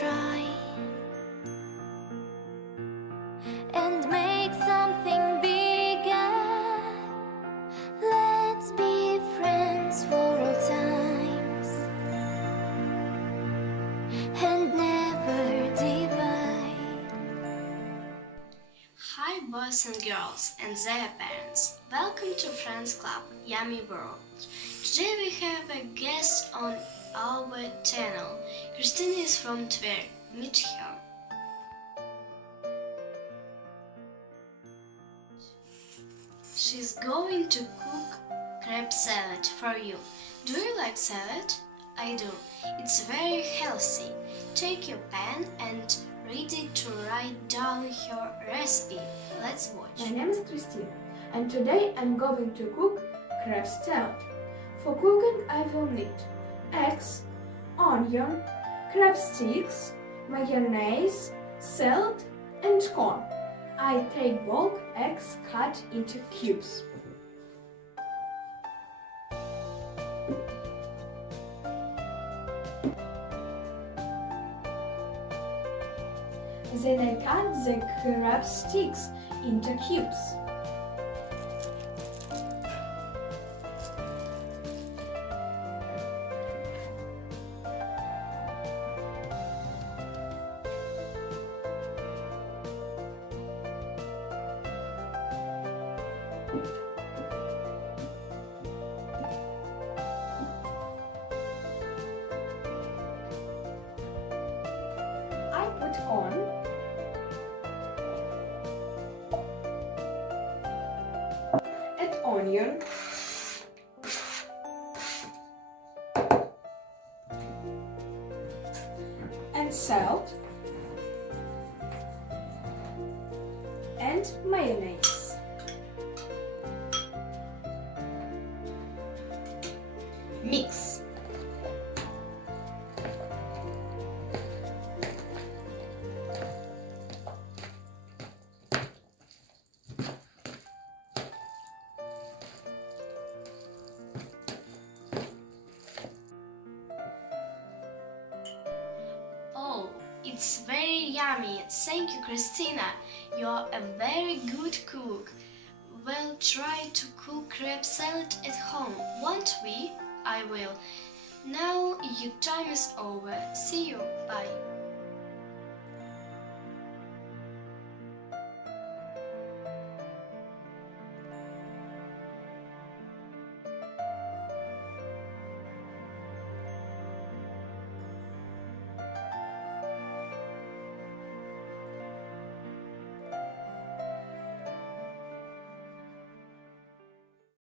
try and make something bigger. Let's be friends for all times and never divide. Hi boys and girls and their parents. Welcome to Friends Club Yummy World. Today we have a guest on our channel. Kristina is from Tver. Meet her. She's going to cook crab salad for you. Do you like salad? I do. It's very healthy. Take your pen and ready to write down her recipe. Let's watch. My name is Kristina and today I'm going to cook crab salad. For cooking I will need eggs, onion, crab sticks, mayonnaise, salt and corn. I take bulk eggs cut into cubes. Then I cut the crab sticks into cubes. I put corn, add onion, and salt, and mayonnaise. Mix. Oh, it's very yummy. Thank you, Kristina. You're a very good cook. We'll try to cook crab salad at home, won't we? I will. Now your time is over. See you. Bye.